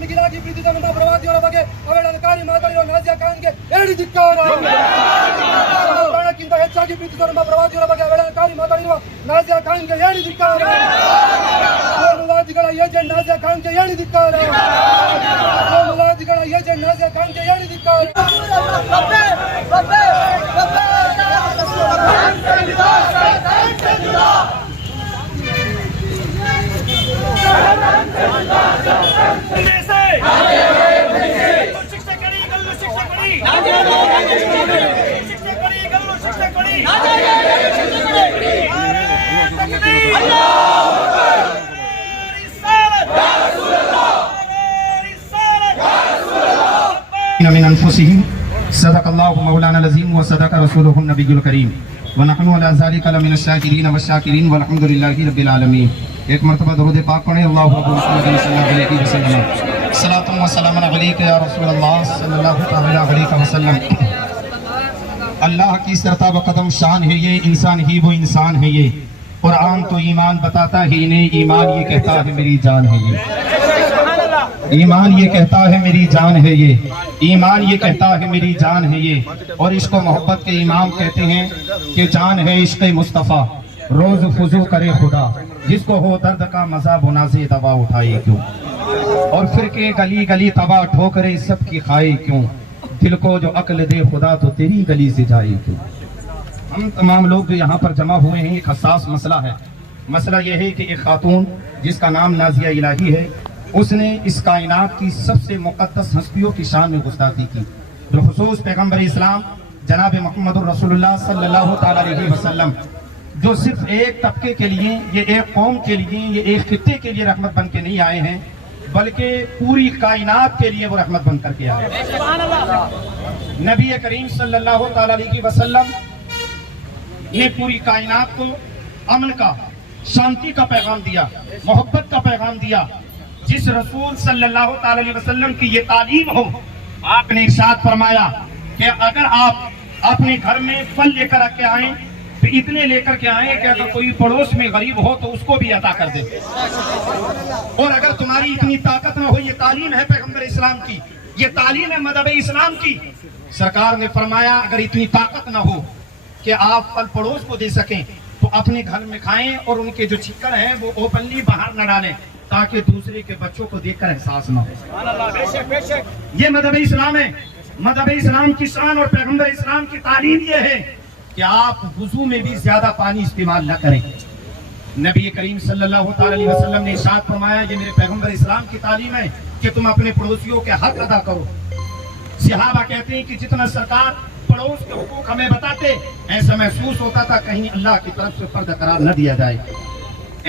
ಮಿಗಿಲಾಗಿ ಪ್ರೀತಿಸಿದ ನಮ್ಮ ಪ್ರವಾದಿಯವರ ಬಗ್ಗೆ ಅವಹೇಳನಕಾರಿ ಮಾತಾಡಿರುವ ನಾಜಿಯಾ ಖಾನ್ಗೆ ಹೇಳಿ ಧಿಕ್ಕಾರ. ಪ್ರಾಣಕ್ಕಿಂತ ಹೆಚ್ಚಾಗಿ ಪ್ರೀತಿಸಿದ ನಮ್ಮ ಪ್ರವಾದಿಯವರ ಬಗ್ಗೆ ಅವಹೇಳನಕಾರಿ ಮಾತಾಡಿರುವ ನಾಜಿಯಾ ಖಾನ್ಗೆ ಹೇಳಿ ಧಿಕ್ಕಾರ. ಕೋಮುವಾದಿಗಳ ಏಜೆಂಟ್ ನಾಜಿಯಾ ಖಾನ್ಗೆ ಹೇಳಿ ಧಿಕ್ಕಾರ. ಕೋಮುವಾದಿಗಳ ಏಜೆಂಟ್ ನಾಜಿಯಾ ಖಾನ್ಗೆ ಹೇಳಿ ಧಿಕ್ಕಾರ. من انفسهم صدق الله مولانا العظیم و صدق رسوله النبی الکریم ونحن علی ذلک لمن الشاکرین والشاکرین والحمد للہ رب العالمین. ایک مرتبہ درود پاک پڑھیں. اللہ اکبر صلی اللہ علیہ وسلم. صلاۃ و سلام علیک یا رسول اللہ صلی اللہ تعالی علیہ وسلم. اللہ کی سرتا و قدم شان ہے یہ، انسان ہی وہ انسان ہے یہ. قرآن تو ایمان بتاتا ہی نہیں، ایمان یہ کہتا ہے میری جان ہے یہ. ایمان یہ کہتا ہے میری جان ہے یہ. ایمان یہ کہتا ہے میری جان ہے یہ. اور اس کو محبت کے امام کہتے ہیں کہ جان ہے عشق مصطفیٰ، روز فضو کرے خدا، جس کو ہو درد کا مزہ بنازے دوا اٹھائے کیوں. اور پھر کے گلی گلی تباہ ٹھوکرے سب کی کھائے کیوں. دل کو جو عقل دے خدا تو تیری گلی سے جائے کیوں. ہم تمام لوگ جو یہاں پر جمع ہوئے ہیں، ایک حساس مسئلہ ہے. مسئلہ یہ ہے کہ ایک خاتون جس کا نام نازیہ الہی ہے، اس نے اس کائنات کی سب سے مقدس ہستیوں کی شان میں گستاخی کی. بالخصوص پیغمبر اسلام جناب محمد رسول اللہ صلی اللہ تعالی علیہ وسلم، جو صرف ایک طبقے کے لیے، یہ ایک قوم کے لیے، یہ ایک خطے کے لیے رحمت بن کے نہیں آئے ہیں، بلکہ پوری کائنات کے لیے وہ رحمت بن کر کے آئے. نبی کریم صلی اللہ تعالی علیہ وسلم نے پوری کائنات کو امن کا، شانتی کا پیغام دیا، محبت کا پیغام دیا. جس رسول صلی اللہ تعالی علیہ وسلم کی یہ تعلیم ہو، آپ نے ارشاد فرمایا کہ اگر آپ اپنے گھر میں پھل لے کر کے آئیں تو اتنے لے کر کے آئیں کہ اگر کوئی پڑوس میں غریب ہو تو اس کو بھی عطا کر دیں. اور اگر تمہاری اتنی طاقت نہ ہو، یہ تعلیم ہے پیغمبر اسلام کی، یہ تعلیم ہے مذہب اسلام کی. سرکار نے فرمایا اگر اتنی طاقت نہ ہو کہ آپ پھل پڑوس کو دے سکیں تو اپنے گھر میں کھائیں، اور ان کے جو چھکر ہیں وہ اوپنلی باہر نہ ڈالیں تاکہ دوسرے کے بچوں کو دیکھ کر احساس نہ ہو. یہ مذہب اسلام ہے. مذہب اسلام کی شان اور پیغمبر اسلام کی تعلیم یہ ہے کہ آپ وضو میں بھی زیادہ پانی استعمال نہ کریں. نبی کریم صلی اللہ تعالی علیہ وسلم نے ارشاد فرمایا، یہ میرے پیغمبر اسلام کی تعلیم ہے کہ تم اپنے پڑوسیوں کے حق ادا کرو. صحابہ کہتے ہیں کہ جتنا سرکار پڑوس کے حقوق ہمیں بتاتے، ایسا محسوس ہوتا تھا کہیں اللہ کی طرف سے فرد قرار نہ دیا جائے.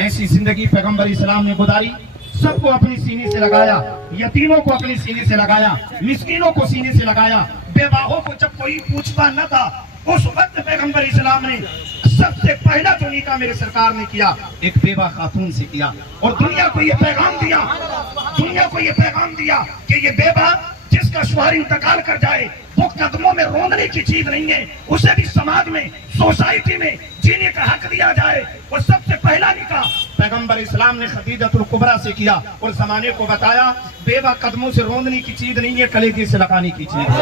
ایسی زندگی پیغمبر اسلام نے گزاری. سب کو اپنی سینے سے لگایا، یتیموں کو اپنی سینے سے لگایا، مسکینوں کو سینے سے لگایا. بیواہوں کو جب کوئی پوچھتا نہ تھا، اس وقت پیغمبر اسلام نے سب سے پہلا جو نکاح میرے سرکار نے کیا ایک بیوہ خاتون سے کیا. اور دنیا کو یہ پیغام دیا، دنیا کو یہ پیغام دیا کہ یہ بیوہ جس کا شوہر انتقال کر جائے وہ قدموں میں روندنے کی چیز نہیں ہے، اسے بھی سماج میں، سوسائٹی میں جینے کا حق دیا جائے. اور سب سے پہلا نکاح پیغمبر اسلام نے خدیجۃ الکبریٰ سے کیا اور زمانے کو بتایا بیوہ قدموں سے روندنے کی چیز نہیں ہے، کلیجے سے لگانے کی چیز ہے.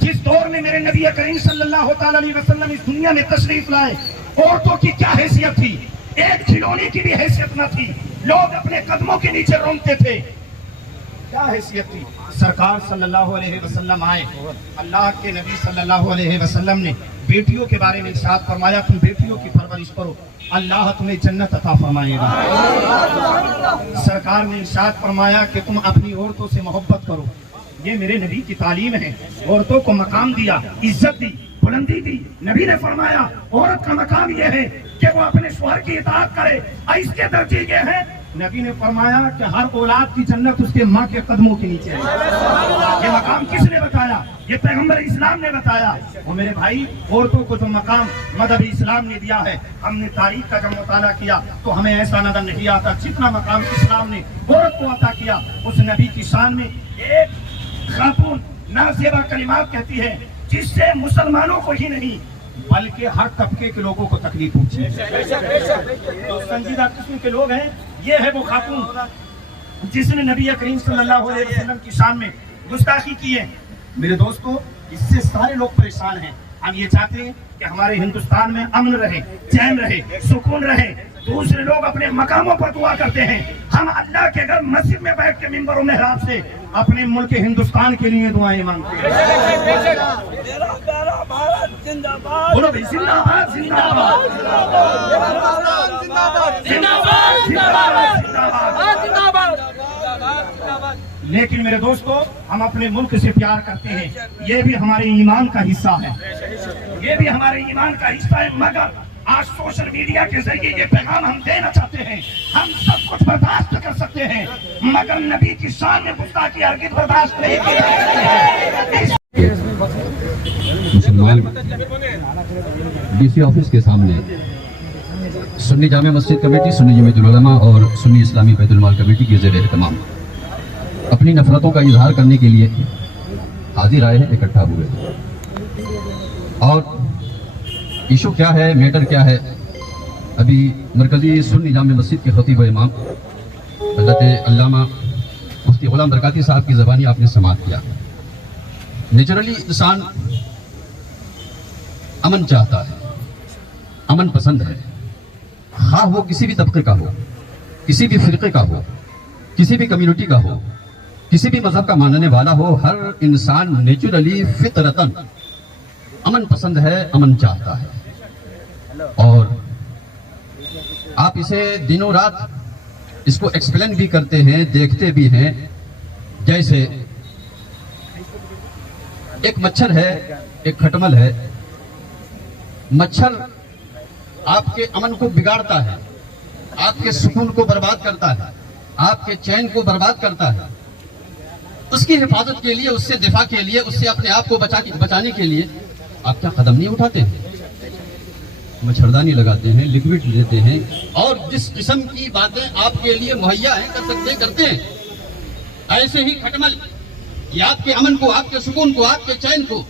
جس دور میں میرے نبی کریم صلی اللہ تعالی علیہ وسلم اس دنیا میں تشریف لائے، عورتوں کی کیا حیثیت تھی؟ ایک کھلونے کی بھی حیثیت نہ تھی. لوگ اپنے قدموں کے نیچے روندتے تھے. کیا حیثیت تھی؟ سرکار صلی اللہ علیہ وسلم آئے. اللہ کے نبی صلی اللہ علیہ وسلم نے بیٹیوں کے بارے میں ارشاد فرمایا تم بیٹیوں کی پرورش کرو، اللہ تمہیں جنت عطا فرمائے گا. سرکار نے ارشاد فرمایا کہ تم اپنی عورتوں سے محبت کرو. یہ میرے نبی کی تعلیم ہے. عورتوں کو مقام دیا، عزت دی، بلندی دی. نبی نے فرمایا عورت کا مقام یہ ہے کہ وہ اپنے شوہر کی اطاعت کرے. اس کے درجے یہ ہے نبی نے فرمایا کہ ہر اولاد کی جنت اس کے ماں کے قدموں کے نیچے ہے. یہ مقام کس نے بتایا؟ یہ پیغمبر اسلام نے بتایا. اور میرے بھائی عورتوں کو جو مقام مذہب اسلام نے دیا ہے، ہم نے تاریخ کا جب مطالعہ کیا تو ہمیں ایسا نظر نہیں آتا جتنا مقام اسلام نے عورت کو عطا کیا. اس نبی کی شان میں ایک خاتون نازیبہ کلمات کہتی ہے جس سے مسلمانوں کو ہی نہیں بلکہ ہر طبقے کے لوگوں کو تکلیف پہنچی. تو سنجیدہ قسم کے لوگ ہیں. یہ ہے وہ خاتون جس نے نبی کریم صلی اللہ علیہ وسلم کی شان میں گستاخی کی ہے. میرے دوستو، اس سے سارے لوگ پریشان ہیں. ہم یہ چاہتے ہیں کہ ہمارے ہندوستان میں امن رہے، چین رہے، سکون رہے. دوسرے لوگ اپنے مقاموں پر دعا کرتے ہیں، ہم اللہ کے گھر مسجد میں بیٹھ کے منبر و محراب سے اپنے ملک ہندوستان کے لیے دعائیں مانگتے ہیں. بولو بھائی زندہ باد، زندہ باد، زندہ باد. لیکن میرے دوستو، ہم اپنے ملک سے پیار کرتے ہیں، یہ بھی ہمارے ایمان کا حصہ ہے، یہ بھی ہمارے ایمان کا حصہ ہے. مگر آج سوشل میڈیا کے ذریعے یہ پیغام ہم دینا چاہتے ہیں، ہم سب کچھ برداشت کر سکتے ہیں مگر نبی کی شان میں گستاخی ہرگز برداشت نہیں کی جا سکتی. مسلمان ڈی سی آفس کے سامنے سنی جامع مسجد کمیٹی، سنی جمعیت العلماء اور سنی اسلامی بیت المال کمیٹی کے زیر اہتمام اپنی نفرتوں کا اظہار کرنے کے لیے حاضر آئے ہیں، اکٹھا ہوئے. اور ایشو کیا ہے، میٹر کیا ہے، ابھی مرکزی سنی جامع مسجد کے خطیب و امام حضرت علامہ مفتی غلام برکاتی صاحب کی زبانی آپ نے سماعت کیا. نیچرلی انسان امن چاہتا ہے، امن پسند ہے، خواہ وہ کسی بھی طبقے کا ہو، کسی بھی فرقے کا ہو، کسی بھی کمیونٹی کا ہو، کسی بھی مذہب کا ماننے والا ہو. ہر انسان نیچرلی فطرتاً امن پسند ہے، امن چاہتا ہے. اور آپ اسے دنوں رات اس کو ایکسپلین بھی کرتے ہیں، دیکھتے بھی ہیں. جیسے ایک مچھر ہے، ایک کھٹمل ہے. مچھر آپ کے امن کو بگاڑتا ہے، آپ کے سکون کو برباد کرتا ہے، آپ کے چین کو برباد کرتا ہے. اس کی حفاظت کے لیے، اس سے دفاع کے لیے، اس سے اپنے آپ کو بچانے کے لیے آپ کیا قدم نہیں اٹھاتے ہیں؟ مچھردانی لگاتے ہیں، لیکوڈ لیتے ہیں، اور جس قسم کی باتیں آپ کے لیے مہیا ہیں کر سکتے کرتے ہیں. ایسے ہی کھٹمل یہ آپ کے امن کو، آپ کے سکون کو، آپ کے چین کو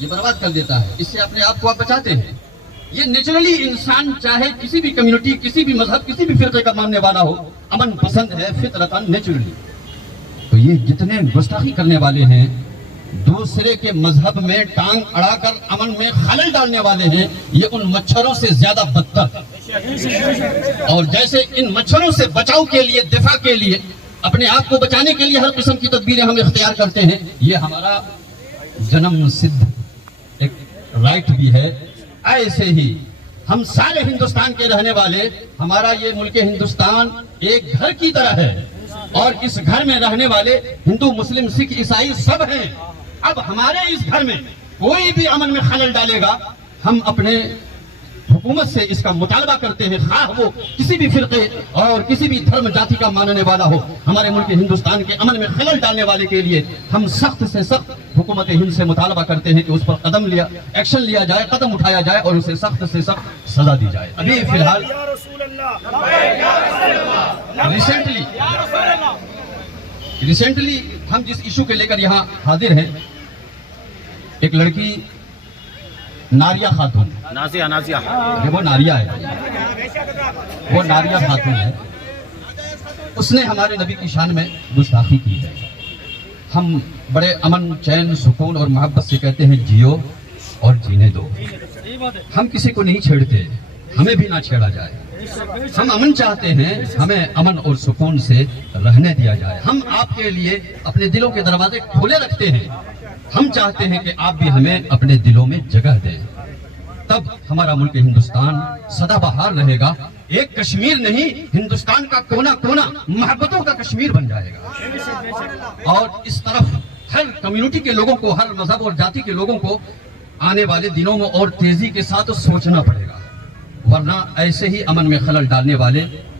یہ برباد کر دیتا ہے. اس سے اپنے آپ کو آپ بچاتے ہیں. یہ نیچرلی انسان چاہے کسی بھی کمیونٹی، کسی بھی مذہب، کسی بھی فرقے کا ماننے والا ہو، امن پسند ہے فطرتاً، نیچرلی. تو یہ جتنے گستاخی کرنے والے ہیں، دوسرے کے مذہب میں ٹانگ اڑا کر امن میں خلل ڈالنے والے ہیں، یہ ان مچھروں سے زیادہ بدتر. اور جیسے ان مچھروں سے بچاؤ کے لیے، دفاع کے لیے، اپنے آپ کو بچانے کے لیے ہر قسم کی تدبیریں ہم اختیار کرتے ہیں، یہ ہمارا جنم صدھ ایک رائٹ بھی ہے. ایسے ہی ہم سارے ہندوستان کے رہنے والے، ہمارا یہ ملک ہندوستان ایک گھر کی طرح ہے، اور اس گھر میں رہنے والے ہندو، مسلم، سکھ، عیسائی سب ہیں. اب ہمارے اس گھر میں کوئی بھی امن میں خلل ڈالے گا، ہم اپنے حکومت سے اس کا مطالبہ کرتے ہیں، خواہ وہ کسی بھی فرقے اور کسی بھی دھرم جاتی کا ماننے والا ہو. ہمارے ملک ہندوستان کے امن میں خلل ڈالنے والے کے لیے ہم سخت سے سخت حکومت ہند سے مطالبہ کرتے ہیں کہ اس پر ایکشن لیا جائے، قدم اٹھایا جائے اور اسے سخت سے سخت سزا دی جائے. ابھی فی الحال ریسنٹلی ہم جس ایشو کے لے کر یہاں حاضر ہیں، ایک لڑکی ناریہ خاتون، وہ ناریہ ہے، وہ ناریہ خاتون ہے. اس نے ہمارے نبی کی شان میں گستاخی کی ہے. ہم بڑے امن، چین، سکون اور محبت سے کہتے ہیں جیو اور جینے دو. ہم کسی کو نہیں چھیڑتے، ہمیں بھی نہ چھیڑا جائے. ہم امن چاہتے ہیں، ہمیں امن اور سکون سے رہنے دیا جائے. ہم آپ کے لیے اپنے دلوں کے دروازے کھولے رکھتے ہیں. ہم چاہتے ہیں کہ آپ بھی ہمیں اپنے دلوں میں جگہ دیں، تب ہمارا ملک ہندوستان سدا بہار رہے گا. ایک کشمیر نہیں، ہندوستان کا کونا کونا محبتوں کا کشمیر بن جائے گا. اور اس طرف ہر کمیونٹی کے لوگوں کو، ہر مذہب اور جاتی کے لوگوں کو آنے والے دنوں میں اور تیزی کے ساتھ سوچنا پڑے گا، ورنہ ایسے ہی امن میں خلل ڈالنے والے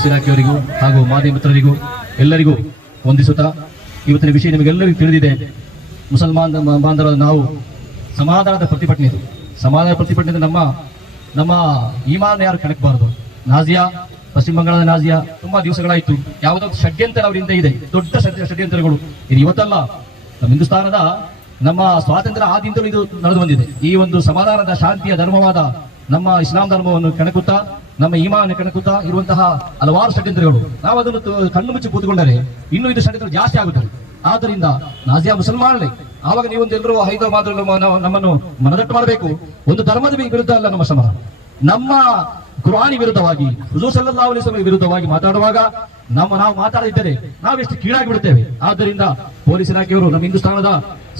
ಇಲಾಖೆಯವರಿಗೂ ಹಾಗೂ ಮಾಧ್ಯಮ ಮಿತ್ರರಿಗೂ ಎಲ್ಲರಿಗೂ ವಂದಿಸುತ್ತಾ ಇವತ್ತಿನ ವಿಷಯ ನಿಮಗೆಲ್ಲರಿಗೂ ತಿಳಿದಿದೆ. ಮುಸಲ್ಮಾನ್ ಬಾಂಧವರಾದ ನಾವು ಸಮಾಧಾನದ ಪ್ರತಿಭಟನೆ ಇದು. ಸಮಾಧಾನ ಪ್ರತಿಭಟನೆ ನಮ್ಮ ಈಮಾನ್ ಯಾರು ಕಣಕಬಾರದು. ನಾಜಿಯಾ, ಪಶ್ಚಿಮ ಬಂಗಾಳದ ನಾಜಿಯಾ ತುಂಬಾ ದಿವಸಗಳಾಯಿತು. ಯಾವುದೋ ಷಡ್ಯಂತರ ಅವರಿಂದ ಇದೆ, ದೊಡ್ಡ ಷಡ್ಯಂತರಗಳು. ಇದು ಇವತ್ತಲ್ಲ, ನಮ್ಮ ಹಿಂದೂಸ್ತಾನದ ನಮ್ಮ ಸ್ವಾತಂತ್ರ್ಯ ಆದಿಂದಲೂ ಇದು ನಡೆದು ಬಂದಿದೆ. ಈ ಒಂದು ಸಮಾಧಾನದ, ಶಾಂತಿಯ ಧರ್ಮವಾದ ನಮ್ಮ ಇಸ್ಲಾಂ ಧರ್ಮವನ್ನು ಕೆಣಕುತ್ತಾ, ನಮ್ಮ ಈಮಾನ್ ಕೆಣಕುತ್ತಾ ಇರುವಂತಹ ಹಲವಾರು ಷಡ್ಯಂತ್ರಗಳು, ನಾವು ಅದನ್ನು ಕಣ್ಣು ಮುಚ್ಚಿ ಕೂತ್ಕೊಂಡರೆ ಇನ್ನೂ ಇದು ಷಡ್ಯಂತ್ರ ಜಾಸ್ತಿ ಆಗುತ್ತದೆ. ಆದ್ದರಿಂದ ನಾಜಿಯಾ ಮುಸಲ್ಮಾನರೇ, ಆವಾಗ ನೀವೊಂದು ಎಲ್ಲರೂ ಹೈದರಾಬಾದ್ ನಮ್ಮನ್ನು ಮನದಟ್ಟು ಮಾಡಬೇಕು. ಒಂದು ಧರ್ಮದ ವಿರುದ್ಧ ಅಲ್ಲ ನಮ್ಮ ಸಮರ, ನಮ್ಮ ಕುರ್ಆನ್ ವಿರುದ್ಧವಾಗಿ, ಹುಜೂರ್ ಸಲ್ಲಲ್ಲಾಹು ಅಲೈಹಿ ವಸಲ್ಲಂ ವಿರುದ್ಧವಾಗಿ ಮಾತಾಡುವಾಗ ನಾವು ಮಾತಾಡದಿದ್ದರೆ ನಾವೆಷ್ಟು ಕೀಳಾಗಿ ಬಿಡುತ್ತೇವೆ. ಆದ್ದರಿಂದ ಪೊಲೀಸ್ ಇಲಾಖೆಯವರು, ನಮ್ಮ ಹಿಂದೂಸ್ತಾನದ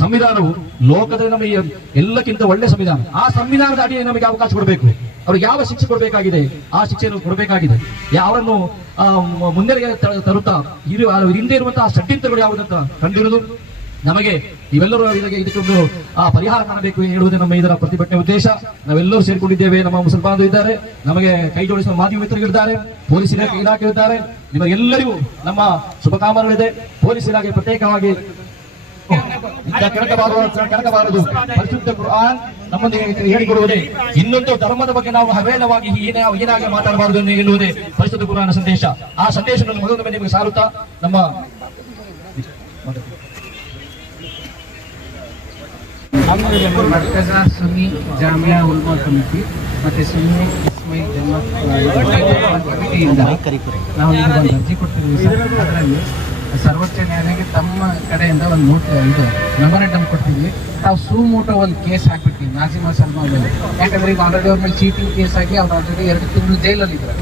ಸಂವಿಧಾನವು ಲೋಕದಲ್ಲಿ ನಮಗೆ ಎಲ್ಲಕ್ಕಿಂತ ಒಳ್ಳೆ ಸಂವಿಧಾನ. ಆ ಸಂವಿಧಾನದ ಅಡಿಯಲ್ಲಿ ನಮಗೆ ಅವಕಾಶ ಕೊಡಬೇಕು. ಅವ್ರಿಗೆ ಯಾವ ಶಿಕ್ಷೆ ಕೊಡಬೇಕಾಗಿದೆ ಆ ಶಿಕ್ಷೆಯನ್ನು ಕೊಡಬೇಕಾಗಿದೆ. ಯಾವರನ್ನು ಮುಂದೆ ತರುತ್ತಾ ಹಿಂದೆ ಇರುವಂತಹ ಷಡ್ಯಂತ್ರಗಳು ಯಾವುದಂತ ಕಂಡಿರುವುದು ನಮಗೆ ಇವೆಲ್ಲರೂ ಇದಕ್ಕೊಂದು ಪರಿಹಾರ ಕಾಣಬೇಕು ಹೇಳುವುದೇ ನಮ್ಮ ಇದರ ಪ್ರತಿಭಟನೆ ಉದ್ದೇಶ. ನಾವೆಲ್ಲರೂ ಸೇರಿಕೊಂಡಿದ್ದೇವೆ. ನಮ್ಮ ಮುಸಲ್ಮಾನರು ಇದ್ದಾರೆ, ನಮಗೆ ಕೈ ಜೋಡಿಸುವ ಮಾಧ್ಯಮ ಮಿತ್ರರಿದ್ದಾರೆ, ಪೊಲೀಸ್ ಇಲಾಖೆ ಇದ್ದಾರೆ. ನಿಮಗೆಲ್ಲರಿಗೂ ನಮ್ಮ ಶುಭಕಾಮನೆಗಳಿದೆ. ಪೊಲೀಸ್ ಇಲಾಖೆ ಪ್ರತ್ಯೇಕವಾಗಿ ಕೆಣಕಬಾರದು. ಪರಿಶುದ್ಧ ಕುರ್ಆನ್ ನಮ್ಮೊಂದಿಗೆ ಹೇಳಿಕೊಡುವುದೇ. ಇನ್ನೊಂದು ಧರ್ಮದ ಬಗ್ಗೆ ನಾವು ಅವೇಳವಾಗಿ ಏನಾಗಿ ಮಾತಾಡಬಾರದು ಎನ್ನುವುದೇ ಪರಿಶುದ್ಧ ಕುರ್ಆನ್ ಸಂದೇಶ. ಆ ಸಂದೇಶವನ್ನು ಮೊದಲೊಮ್ಮೆ ನಿಮಗೆ ಸಾರುತ್ತಾ ನಮ್ಮ ಮರ್ಕಜ ಸುನ್ನಿ ಜಾಮಿಯಾ ಉಲ್ಮಾ ಕಮಿಟಿ ಮತ್ತು ಸುನ್ನಿ ಇಸ್ಮಾಯಿಲ್ ಜಮಾತ್ ಕಮಿಟಿಯಿಂದ ನಾವು ಈಗ ಒಂದು ಅರ್ಜಿ ಕೊಡ್ತಿದ್ದೀವಿ ಸರ್. ಅದರಲ್ಲಿ ಸರ್ವೋಚ್ಚ ನ್ಯಾಯಾಲಯಕ್ಕೆ ತಮ್ಮ ಕಡೆಯಿಂದ ಒಂದು ಇದು ಮೆಮೊರಂಡಮ್ ಕೊಡ್ತೀವಿ. ನಾವು ಸುಮೋಟೋ ಒಂದು ಕೇಸ್ ಹಾಕ್ಬಿಡ್ತೀವಿ ನಾಜಿಮಾ ಸಲ್ಮಾ ಮೇಲೆ. ಯಾಕಂದ್ರೆ ಈಗ ಆಲ್ರೆಡಿ ಅವ್ರ ಮೇಲೆ ಚೀಟಿಂಗ್ ಕೇಸ್ ಆಗಿ ಅವ್ರು ಆಲ್ರೆಡಿ 2 ತಿಂಗಳು ಜೈಲಲ್ಲಿ ಇದ್ದಾರೆ.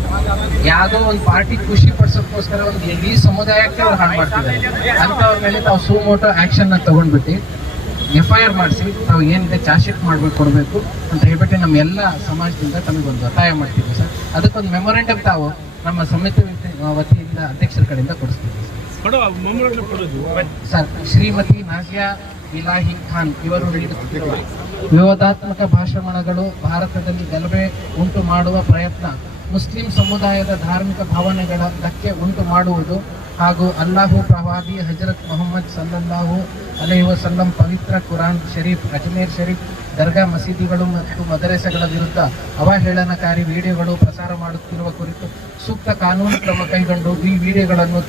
ಯಾವುದೋ ಒಂದು ಪಾರ್ಟಿ ಖುಷಿ ಪಡಿಸೋಕ್ಕೋಸ್ಕರ ಒಂದು ಇಡೀ ಸಮುದಾಯಕ್ಕೆ ಅವ್ರು ಹಾಳು ಮಾಡ್ತಿದ್ದಾರೆ ಅಂತ ಅವ್ರ ಮೇಲೆ ನಾವು ಸುಮೋಟೋ ಆ್ಯಕ್ಷನ್ನ ತಗೊಂಡ್ಬಿಟ್ಟು FIR ಮಾಡಿಸಿ ತಾವು ಏನಿದೆ ಚಾರ್ಜ್ ಶೀಟ್ ಕೊಡಬೇಕು ಅಂತ ಹೇಳ್ಬಿಟ್ಟು ನಮ್ಮ ಎಲ್ಲ ಸಮಾಜದಿಂದ ತಮಗೊಂದು ಒತ್ತಾಯ ಮಾಡ್ತೀವಿ ಸರ್. ಅದಕ್ಕೊಂದು ಮೆಮೊರೆಂಡಮ್ ತಾವು ನಮ್ಮ ಸಮಿತಿ ವತಿಯಿಂದ ಅಧ್ಯಕ್ಷರ ಕಡೆಯಿಂದ ಕೊಡಿಸ್ತೀವಿ ಸರ್. ಶ್ರೀಮತಿ ನಾಜಿಯಾ ಇಲಾಹಿ ಖಾನ್ ಇವರು ನೀಡುತ್ತಿರುವ ವಿವಾದಾತ್ಮಕ ಭಾಷಣಗಳು ಭಾರತದಲ್ಲಿ ಗಲಭೆ ಉಂಟು ಮಾಡುವ ಪ್ರಯತ್ನ, ಮುಸ್ಲಿಂ ಸಮುದಾಯದ ಧಾರ್ಮಿಕ ಭಾವನೆಗಳ ಧಕ್ಕೆ ಉಂಟು ಮಾಡುವುದು ಹಾಗೂ ಅಲ್ಲಾಹು ಪ್ರವಾದಿ ಹಜರತ್ ಮೊಹಮ್ಮದ್ ಸಲ್ಲಲ್ಲಾಹು ಅಲೈಹಿ ವಸಲ್ಲಂ ಪವಿತ್ರ ಕುರಾನ್ ಶರೀಫ್, ಅಜ್ಮೇರ್ ಶರೀಫ್, ದರ್ಗಾ ಮಸೀದಿಗಳು ಮತ್ತು ಮದರಸೆಗಳ ವಿರುದ್ಧ ಅವಹೇಳನಕಾರಿ ವಿಡಿಯೋಗಳು ಪ್ರಸಾರ ಮಾಡುತ್ತಿರುವ ಕುರಿತು ಸೂಕ್ತ ಕಾನೂನು ಕ್ರಮ ಕೈಗೊಂಡು ಈ ವಿಡಿಯೋಗಳನ್ನು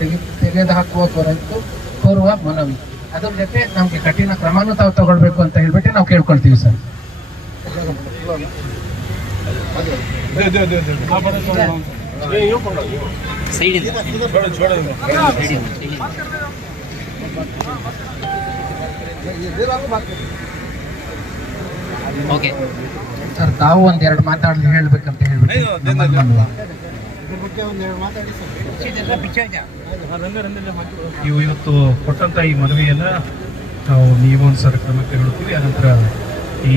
ತೆಗೆದುಹಾಕುವ ಕೋರುವ ಮನವಿ. ಅದ್ರ ಜೊತೆ ನಮಗೆ ಕಠಿಣ ಕ್ರಮನೂ ತಾವು ತಗೊಳ್ಬೇಕು ಅಂತ ಹೇಳ್ಬಿಟ್ಟು ನಾವು ಕೇಳ್ಕೊಳ್ತೀವಿ ಸರ್. ಸರ್ ತಾವು ಒಂದೆರಡು ಮಾತಾಡಲು ಹೇಳ್ಬೇಕಂತ ಹೇಳ್ಬಿಟ್ಟು ನೀವು ಇವತ್ತು ಕೊಟ್ಟಂತ ಈ ಮನವಿಯನ್ನ ನಾವು ನಿಯಮಾನುಸಾರ ಕ್ರಮ ತೆಗೆದುಕೊಳ್ತೀವಿ. ಅನಂತರ ಈ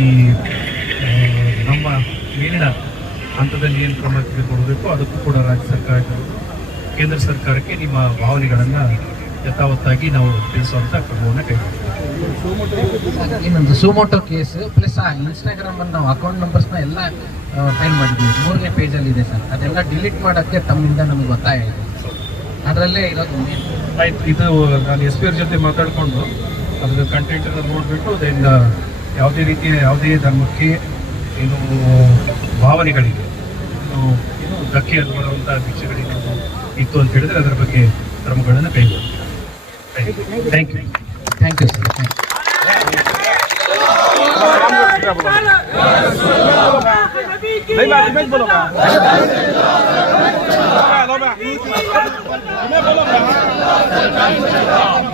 ನಮ್ಮ ಮೇಲಿನ ಹಂತದಲ್ಲಿ ಏನು ಕ್ರಮ ತೆಗೆದುಕೊಳ್ಳಬೇಕು ಅದಕ್ಕೂ ಕೂಡ ರಾಜ್ಯ ಸರ್ಕಾರಕ್ಕೆ, ಕೇಂದ್ರ ಸರ್ಕಾರಕ್ಕೆ ನಿಮ್ಮ ಭಾವನೆಗಳನ್ನು ಯಥಾವತ್ತಾಗಿ ನಾವು ತಿಳಿಸುವಂತ ಕ್ರಮವನ್ನು ಕೈಗೊಳ್ತೀವಿ. ಇನ್ನೊಂದು ಸುಮೋಟೋ ಕೇಸ್ ಪ್ಲಸ್ ಆ ಇನ್ಸ್ಟಾಗ್ರಾಮ್ ಅಲ್ಲಿ ನಾವು ಅಕೌಂಟ್ ನಂಬರ್ಸ್ನ ಎಲ್ಲ ಫೈಲ್ ಮಾಡಿದ್ವಿ, 3ನೇ ಪೇಜಲ್ಲಿ ಇದೆ ಸರ್. ಅದೆಲ್ಲ ಡಿಲೀಟ್ ಮಾಡೋಕ್ಕೆ ತಮ್ಮಿಂದ ನಮಗೆ ಒತ್ತಾಯ ಇದೆ, ಅದರಲ್ಲೇ ಇರೋದು ಮೇನ್. ಆಯ್ತು, ಇದು ನಾನು SP ಅವ್ರ ಜೊತೆ ಮಾತಾಡಿಕೊಂಡು ಅದ್ರ ಕಂಟೆಂಟ್ ಎಲ್ಲ ನೋಡಿಬಿಟ್ಟು ಅದರಿಂದ ಯಾವುದೇ ರೀತಿಯ ಯಾವುದೇ ಧರ್ಮಕ್ಕೆ ಏನು ಭಾವನೆಗಳಿಗೆ ಏನು ಧಕ್ಕೆ ಬರುವಂಥ ಭಿಕ್ಷೆಗಳಿಗೆ ಇತ್ತು ಅಂತ ಹೇಳಿದ್ರೆ ಅದರ ಬಗ್ಗೆ ಕ್ರಮಗಳನ್ನು ಕೈಗೊಳ್ತೀವಿ. Thank you. Thank you sir.